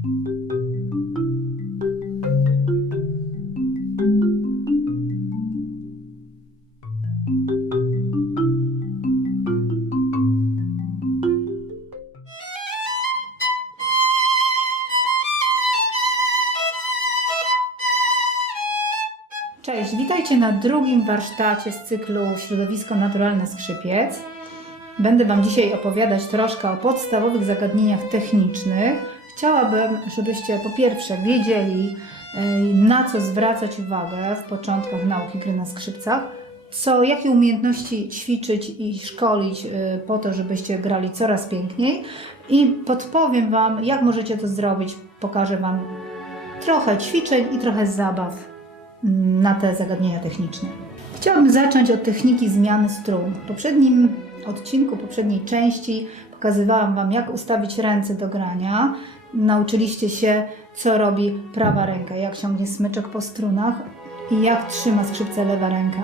Cześć, witajcie na drugim warsztacie z cyklu Środowisko Naturalne Skrzypiec. Będę Wam dzisiaj opowiadać troszkę o podstawowych zagadnieniach technicznych. Chciałabym, żebyście po pierwsze wiedzieli, e, na co zwracać uwagę w początkach nauki gry na skrzypcach, co, jakie umiejętności ćwiczyć i szkolić e, po to, żebyście grali coraz piękniej. I podpowiem Wam, jak możecie to zrobić. Pokażę Wam trochę ćwiczeń i trochę zabaw na te zagadnienia techniczne. Chciałabym zacząć od techniki zmiany strun. W poprzednim odcinku, poprzedniej części pokazywałam Wam, jak ustawić ręce do grania. Nauczyliście się, co robi prawa ręka, jak ciągnie smyczek po strunach i jak trzyma skrzypce lewa ręka.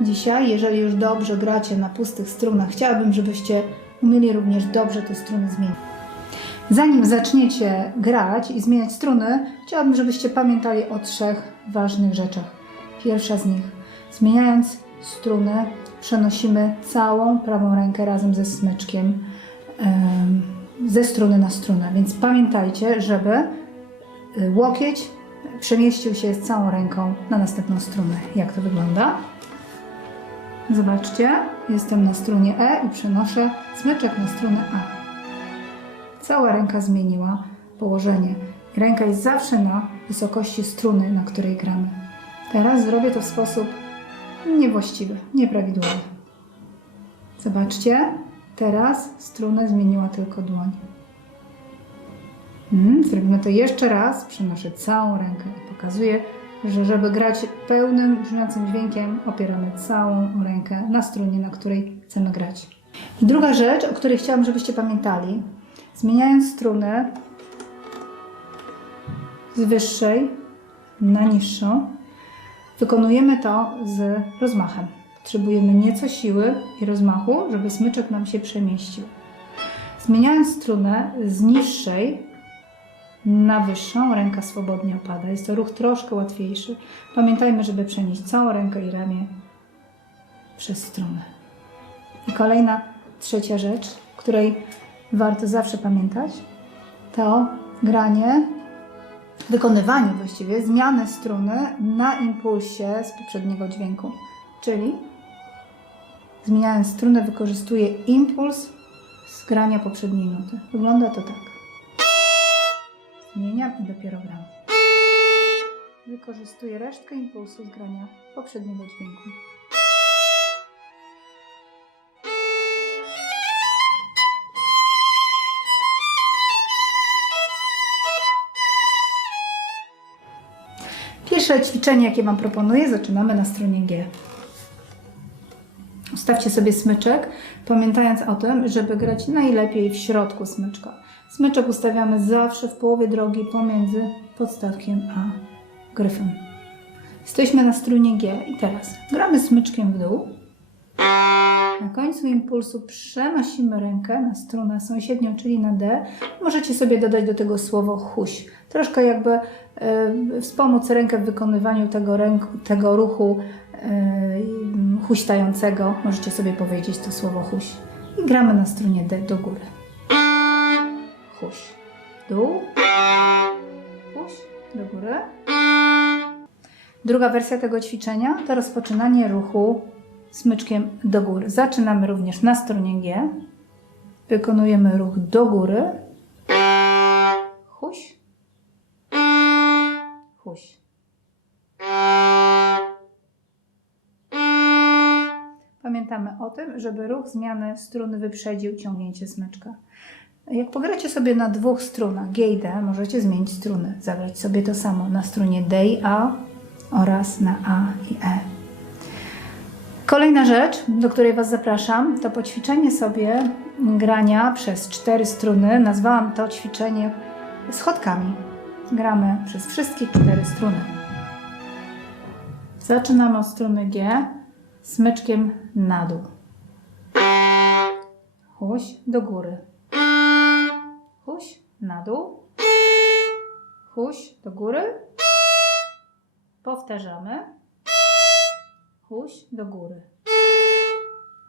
Dzisiaj, jeżeli już dobrze gracie na pustych strunach, chciałabym, żebyście umieli również dobrze te struny zmienić. Zanim zaczniecie grać i zmieniać struny, chciałabym, żebyście pamiętali o trzech ważnych rzeczach. Pierwsza z nich, zmieniając struny, przenosimy całą prawą rękę razem ze smyczkiem em, ze struny na strunę. Więc pamiętajcie, żeby y, łokieć przemieścił się z całą ręką na następną strunę. Jak to wygląda? Zobaczcie, jestem na strunie E i przenoszę smyczek na strunę A. Cała ręka zmieniła położenie. Ręka jest zawsze na wysokości struny, na której gramy. Teraz zrobię to w sposób niewłaściwy, nieprawidłowy. Zobaczcie, teraz strunę zmieniła tylko dłoń. Mm, zrobimy to jeszcze raz. Przenoszę całą rękę i pokazuję, że żeby grać pełnym, brzmiącym dźwiękiem, opieramy całą rękę na strunie, na której chcemy grać. I druga rzecz, o której chciałam, żebyście pamiętali, Zmieniając strunę z wyższej na niższą, wykonujemy to z rozmachem. Potrzebujemy nieco siły i rozmachu, żeby smyczek nam się przemieścił. Zmieniając strunę z niższej na wyższą, ręka swobodnie opada. Jest to ruch troszkę łatwiejszy. Pamiętajmy, żeby przenieść całą rękę i ramię przez strunę. I kolejna, trzecia rzecz, której warto zawsze pamiętać, to granie, wykonywanie właściwie zmiany struny na impulsie z poprzedniego dźwięku. Czyli zmieniając strunę wykorzystuję impuls z grania poprzedniej nuty. Wygląda to tak. Zmieniam i dopiero gram. Wykorzystuję resztkę impulsu z grania poprzedniego dźwięku. Pierwsze ćwiczenie, jakie Wam proponuję, zaczynamy na stronie G. Ustawcie sobie smyczek, pamiętając o tym, żeby grać najlepiej w środku smyczka. Smyczek ustawiamy zawsze w połowie drogi pomiędzy podstawkiem a gryfem. Jesteśmy na strunie G i teraz gramy smyczkiem w dół. Na końcu impulsu przenosimy rękę na strunę sąsiednią, czyli na D. Możecie sobie dodać do tego słowo huś. Troszkę jakby e, wspomóc rękę w wykonywaniu tego, ręk, tego ruchu e, huśtającego. Możecie sobie powiedzieć to słowo huś. I gramy na strunie D do góry. Huś. Dół. Huś. Do góry. Druga wersja tego ćwiczenia to rozpoczynanie ruchu smyczkiem do góry. Zaczynamy również na stronie G. Wykonujemy ruch do góry. Huś. Huś. Pamiętamy o tym, żeby ruch zmiany struny wyprzedził ciągnięcie smyczka. Jak pogracie sobie na dwóch strunach G i D, możecie zmienić struny. Zagrać sobie to samo na strunie D i A oraz na A i E. Kolejna rzecz, do której Was zapraszam, to poćwiczenie sobie grania przez cztery struny. Nazwałam to ćwiczenie schodkami. Gramy przez wszystkie cztery struny. Zaczynamy od struny G smyczkiem na dół. Huś do góry. Huś na dół. Huś do góry. Powtarzamy. Huś do góry.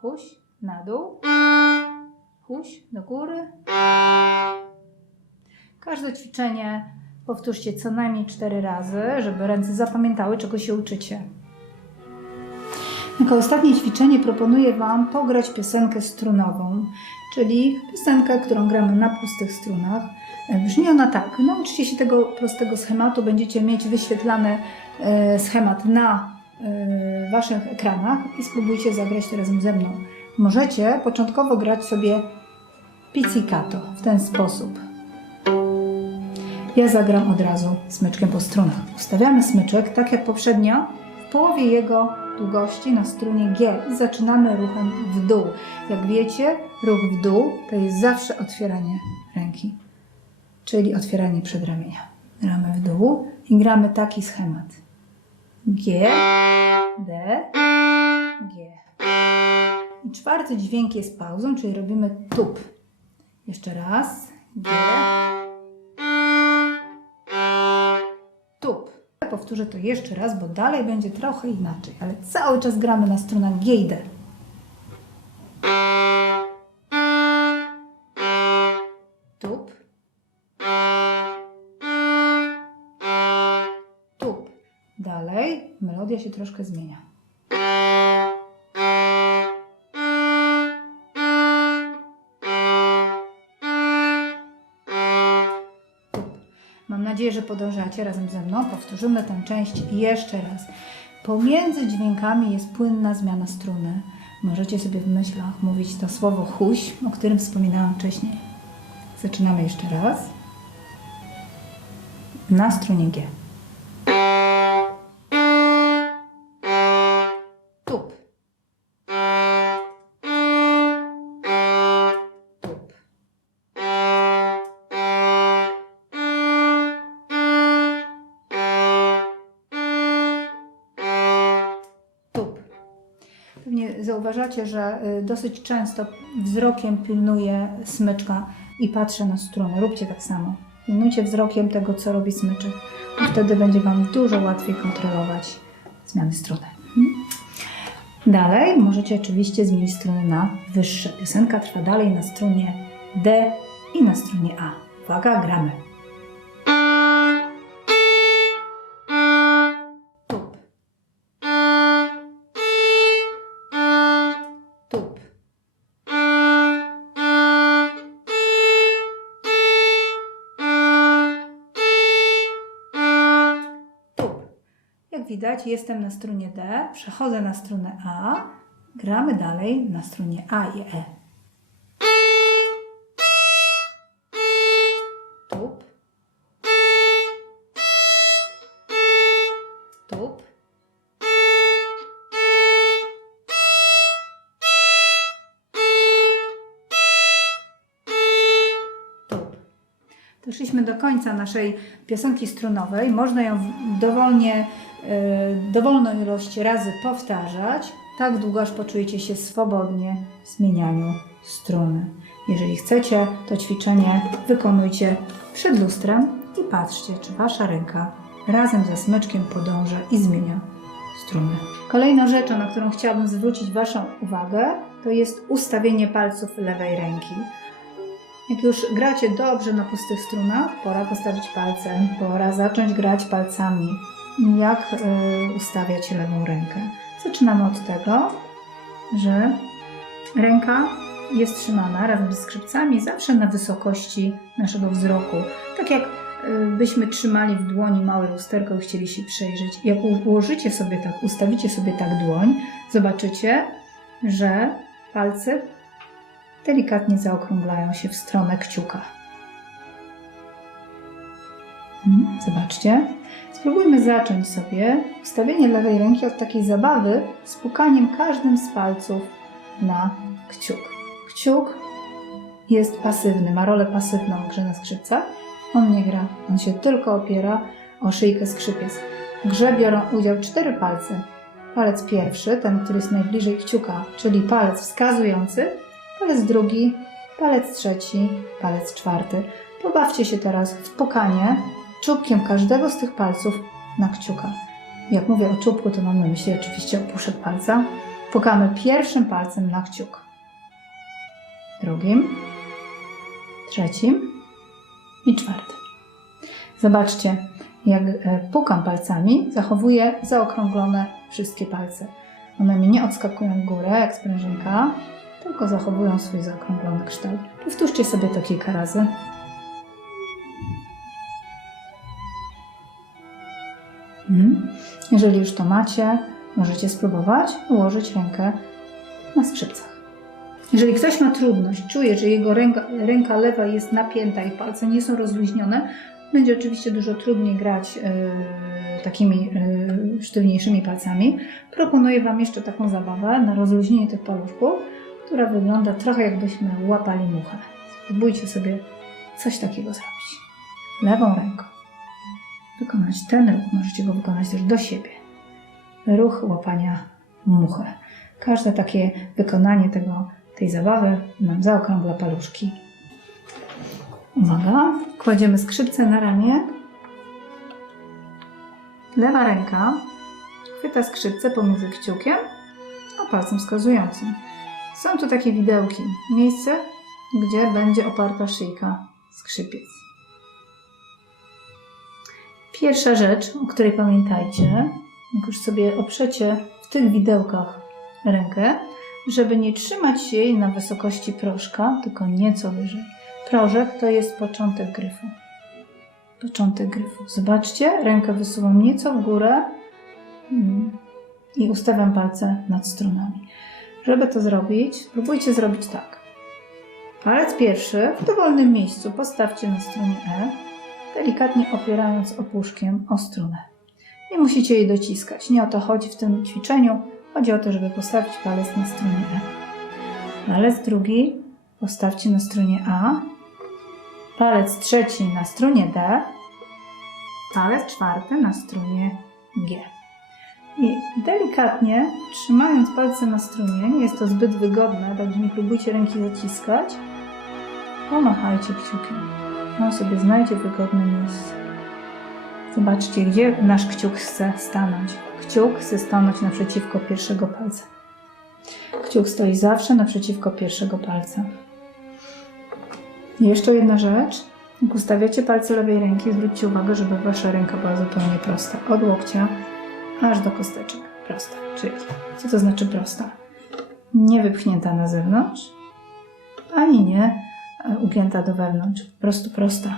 Huś na dół. Huś do góry. Każde ćwiczenie powtórzcie co najmniej cztery razy, żeby ręce zapamiętały, czego się uczycie. Jako ostatnie ćwiczenie proponuję Wam pograć piosenkę strunową, czyli piosenkę, którą gramy na pustych strunach. Brzmi ona tak. Nauczcie się tego prostego schematu, będziecie mieć wyświetlany e, schemat na Waszych ekranach i spróbujcie zagrać razem ze mną. Możecie początkowo grać sobie pizzicato w ten sposób. Ja zagram od razu smyczkiem po strunach. Ustawiamy smyczek tak jak poprzednio w połowie jego długości na strunie G i zaczynamy ruchem w dół. Jak wiecie, ruch w dół to jest zawsze otwieranie ręki, czyli otwieranie przedramienia. Gramy w dół i gramy taki schemat. G, D, G. I czwarty dźwięk jest pauzą, czyli robimy tup. Jeszcze raz. G, tup. Powtórzę to jeszcze raz, bo dalej będzie trochę inaczej, ale cały czas gramy na strunach G i D. Dalej melodia się troszkę zmienia. Mam nadzieję, że podążacie razem ze mną. Powtórzymy tę część jeszcze raz. Pomiędzy dźwiękami jest płynna zmiana struny. Możecie sobie w myślach mówić to słowo huś, o którym wspominałam wcześniej. Zaczynamy jeszcze raz. Na strunie G. zauważacie, że y, dosyć często wzrokiem pilnuję smyczka i patrzę na strunę. Róbcie tak samo. Pilnujcie wzrokiem tego, co robi smyczek. I wtedy będzie Wam dużo łatwiej kontrolować zmiany struny. Mhm. Dalej możecie oczywiście zmienić struny na wyższe. Piosenka trwa dalej na strunie D i na strunie A. Uwaga, gramy. Widać, jestem na strunie D, przechodzę na strunę A, gramy dalej na strunie A i E. Tup. Tup. Doszliśmy do końca naszej piosenki strunowej. Można ją dowolnie, dowolną ilość razy powtarzać, tak długo aż poczujecie się swobodnie w zmienianiu struny. Jeżeli chcecie, to ćwiczenie wykonujcie przed lustrem i patrzcie, czy wasza ręka razem ze smyczkiem podąża i zmienia struny. Kolejną rzeczą, na którą chciałabym zwrócić Waszą uwagę, to jest ustawienie palców lewej ręki. Jak już gracie dobrze na pustych strunach, pora postawić palce, pora zacząć grać palcami. Jak y, ustawiać lewą rękę? Zaczynamy od tego, że ręka jest trzymana razem ze skrzypcami zawsze na wysokości naszego wzroku. Tak jak y, byśmy trzymali w dłoni małe lusterko i chcieli się przejrzeć. Jak ułożycie sobie tak, ustawicie sobie tak dłoń, zobaczycie, że palce delikatnie zaokrąglają się w stronę kciuka. Mhm, Zobaczcie. Spróbujmy zacząć sobie ustawienie lewej ręki od takiej zabawy z pukaniem każdym z palców na kciuk. Kciuk jest pasywny, ma rolę pasywną w grze na skrzypcach. On nie gra, on się tylko opiera o szyjkę skrzypiec. W grze biorą udział cztery palce. Palec pierwszy, ten, który jest najbliżej kciuka, czyli palec wskazujący, palec drugi, palec trzeci, palec czwarty. Pobawcie się teraz w pukanie czubkiem każdego z tych palców na kciuka. Jak mówię o czubku, to mam na myśli oczywiście opuszek palca. Pukamy pierwszym palcem na kciuk. Drugim, trzecim i czwartym. Zobaczcie, jak e, pukam palcami, zachowuję zaokrąglone wszystkie palce. One mi nie odskakują w górę jak sprężynka, tylko zachowują swój zaokrąglony kształt. Powtórzcie sobie to kilka razy. Jeżeli już to macie, możecie spróbować ułożyć rękę na skrzypcach. Jeżeli ktoś ma trudność, czuje, że jego ręka, ręka lewa jest napięta i palce nie są rozluźnione, będzie oczywiście dużo trudniej grać e, takimi e, sztywniejszymi palcami. Proponuję Wam jeszcze taką zabawę na rozluźnienie tych paluszków, która wygląda trochę jakbyśmy łapali muchę. Spróbujcie sobie coś takiego zrobić. Lewą ręką wykonać ten ruch. Możecie go wykonać też do siebie. Ruch łapania muchy. Każde takie wykonanie tego, tej zabawy nam zaokrągla paluszki. Uwaga, kładziemy skrzypce na ramię. Lewa ręka chwyta skrzypce pomiędzy kciukiem a palcem wskazującym. Są tu takie widełki, miejsce, gdzie będzie oparta szyjka skrzypiec. Pierwsza rzecz, o której pamiętajcie, jak już sobie oprzecie w tych widełkach rękę, żeby nie trzymać jej na wysokości proszka, tylko nieco wyżej. Prożek to jest początek gryfu. Początek gryfu. Zobaczcie, rękę wysuwam nieco w górę mm, i ustawiam palce nad strunami. Żeby to zrobić, spróbujcie zrobić tak. Palec pierwszy w dowolnym miejscu postawcie na stronie E, delikatnie opierając opuszkiem o strunę. Nie musicie jej dociskać. Nie o to chodzi w tym ćwiczeniu. Chodzi o to, żeby postawić palec na stronie E. Palec drugi postawcie na stronie A. Palec trzeci na stronie D. Palec czwarty na stronie G. I delikatnie, trzymając palce na strunie, nie jest to zbyt wygodne, także nie próbujcie ręki zaciskać, pomachajcie kciukiem. On sobie znajdzie wygodne miejsce. Zobaczcie, gdzie nasz kciuk chce stanąć. Kciuk chce stanąć naprzeciwko pierwszego palca. Kciuk stoi zawsze naprzeciwko pierwszego palca. I jeszcze jedna rzecz. Jak ustawiacie palce lewej ręki, zwróćcie uwagę, żeby wasza ręka była zupełnie prosta. Od łokcia aż do kosteczek. Prosta. Czyli co to znaczy prosta? Nie wypchnięta na zewnątrz, ani nie ugięta do wewnątrz. Po prostu prosta.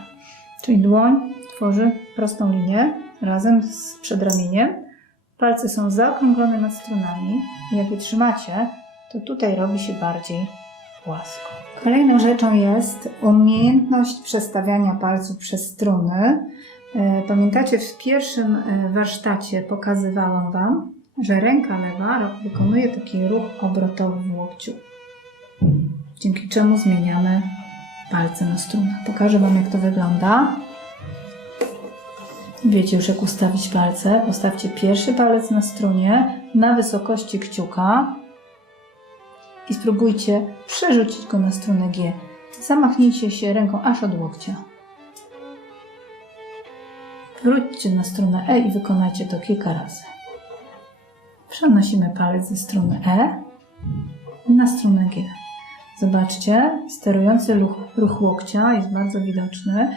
Czyli dłoń tworzy prostą linię razem z przedramieniem. Palce są zaokrąglone nad strunami i jak je trzymacie, to tutaj robi się bardziej płasko. Kolejną rzeczą jest umiejętność przestawiania palców przez struny. E, Pamiętacie, w pierwszym e, warsztacie pokazywałam Wam, że ręka lewa wykonuje taki ruch obrotowy w łokciu, dzięki czemu zmieniamy palce na strunach. Pokażę Wam, jak to wygląda. Wiecie już, jak ustawić palce. Postawcie pierwszy palec na strunie na wysokości kciuka i spróbujcie przerzucić go na strunę G. Zamachnijcie się ręką aż od łokcia. Wróćcie na stronę E i wykonajcie to kilka razy. Przenosimy palec ze strony E na stronę G. Zobaczcie, sterujący ruch, ruch łokcia jest bardzo widoczny.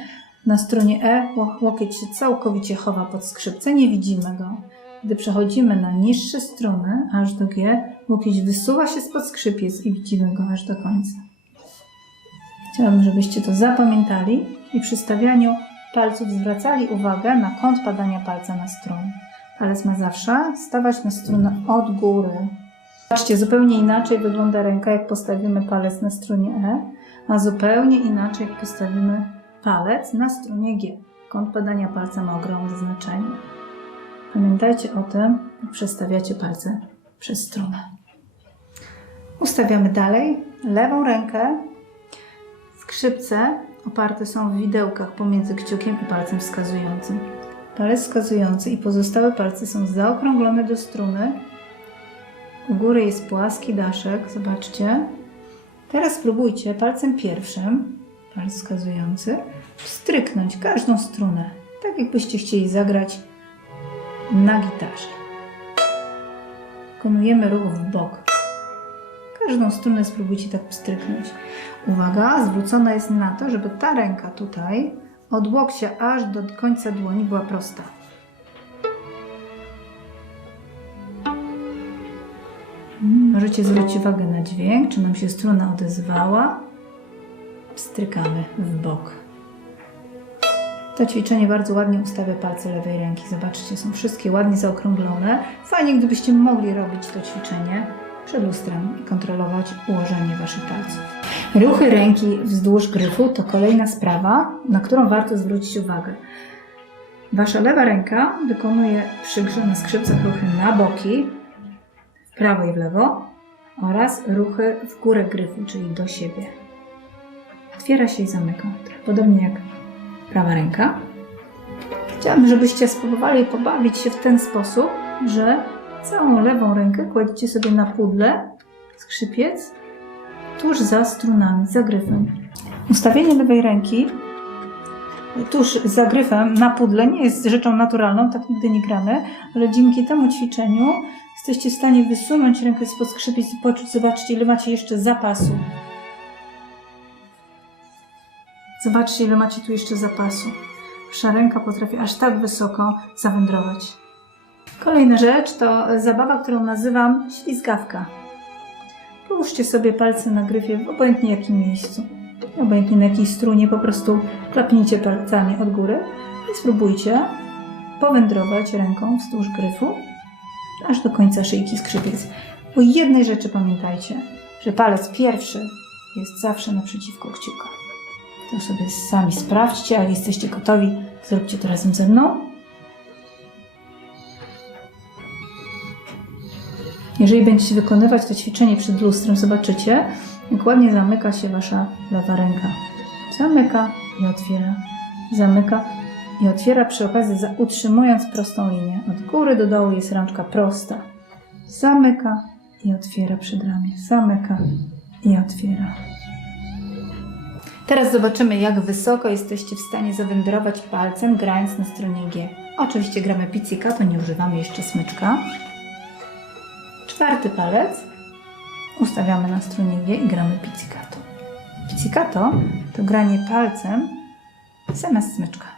Na stronie E ło- łokieć się całkowicie chowa pod skrzypce, nie widzimy go. Gdy przechodzimy na niższe struny, aż do G, łokieć wysuwa się spod skrzypiec i widzimy go aż do końca. Chciałabym, żebyście to zapamiętali i przy stawianiu palców zwracali uwagę na kąt padania palca na strunę. Palec ma zawsze stawać na strunę od góry. Zobaczcie, zupełnie inaczej wygląda ręka, jak postawimy palec na strunie E, a zupełnie inaczej, jak postawimy palec na strunie G. Kąt padania palca ma ogromne znaczenie. Pamiętajcie o tym, jak przestawiacie palce przez strunę. Ustawiamy dalej lewą rękę. Skrzypce oparte są w widełkach pomiędzy kciukiem i palcem wskazującym. Palec wskazujący i pozostałe palce są zaokrąglone do struny. U góry jest płaski daszek, zobaczcie. Teraz spróbujcie palcem pierwszym, palec wskazujący, stryknąć każdą strunę, tak jakbyście chcieli zagrać na gitarze. Wykonujemy ruch w bok. Każdą strunę spróbujcie tak pstryknąć. Uwaga, zwrócona jest na to, żeby ta ręka tutaj od łokcia aż do końca dłoni była prosta. Możecie zwrócić uwagę na dźwięk, czy nam się struna odezwała. Pstrykamy w bok. To ćwiczenie bardzo ładnie ustawia palce lewej ręki. Zobaczcie, są wszystkie ładnie zaokrąglone. Fajnie, gdybyście mogli robić to ćwiczenie przed lustrem i kontrolować ułożenie Waszych palców. Ruchy ręki wzdłuż gryfu to kolejna sprawa, na którą warto zwrócić uwagę. Wasza lewa ręka wykonuje przy grze na skrzypcach ruchy na boki, prawo i w lewo oraz ruchy w górę gryfu, czyli do siebie. Otwiera się i zamyka, podobnie jak prawa ręka. Chciałabym, żebyście spróbowali pobawić się w ten sposób, że całą lewą rękę kładziecie sobie na pudle skrzypiec tuż za strunami, za gryfem. Ustawienie lewej ręki tuż za gryfem na pudle nie jest rzeczą naturalną, tak nigdy nie gramy, ale dzięki temu ćwiczeniu jesteście w stanie wysunąć rękę spod skrzypiec i poczuć, zobaczcie, ile macie jeszcze zapasu. Zobaczcie, ile macie tu jeszcze zapasu. Wasza ręka potrafi aż tak wysoko zawędrować. Kolejna rzecz to zabawa, którą nazywam ślizgawka. Połóżcie sobie palce na gryfie w obojętnie jakim miejscu. Obojętnie na jakiej strunie, po prostu klapnijcie palcami od góry i spróbujcie powędrować ręką wzdłuż gryfu aż do końca szyjki skrzypiec. O jednej rzeczy pamiętajcie, że palec pierwszy jest zawsze naprzeciwko kciuka. To sobie sami sprawdźcie, a jak jesteście gotowi, zróbcie to razem ze mną. Jeżeli będziecie wykonywać to ćwiczenie przed lustrem, zobaczycie, jak ładnie zamyka się wasza lewa ręka. Zamyka i otwiera. Zamyka i otwiera przy okazji, utrzymując prostą linię. Od góry do dołu jest rączka prosta. Zamyka i otwiera przedramię. Zamyka i otwiera. Teraz zobaczymy, jak wysoko jesteście w stanie zawędrować palcem, grając na stronie G. Oczywiście gramy pizzicato, nie używamy jeszcze smyczka. Czwarty palec ustawiamy na stronie G i gramy pizzicato. Pizzicato to granie palcem zamiast smyczka.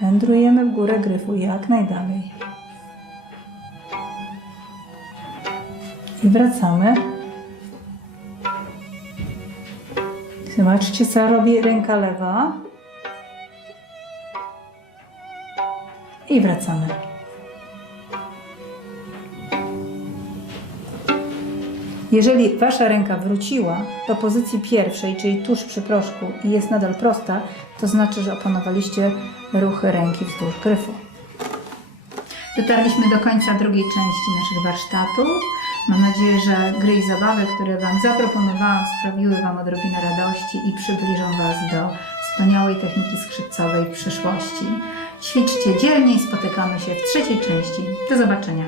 Pędrujemy w górę gryfu jak najdalej. I wracamy. Zobaczcie, co robi ręka lewa. I wracamy. Jeżeli wasza ręka wróciła do pozycji pierwszej, czyli tuż przy proszku i jest nadal prosta, to znaczy, że opanowaliście ruchy ręki wzdłuż gryfu. Dotarliśmy do końca drugiej części naszych warsztatów. Mam nadzieję, że gry i zabawy, które Wam zaproponowałam, sprawiły Wam odrobinę radości i przybliżą Was do wspaniałej techniki skrzypcowej w przyszłości. Ćwiczcie dzielnie i spotykamy się w trzeciej części. Do zobaczenia.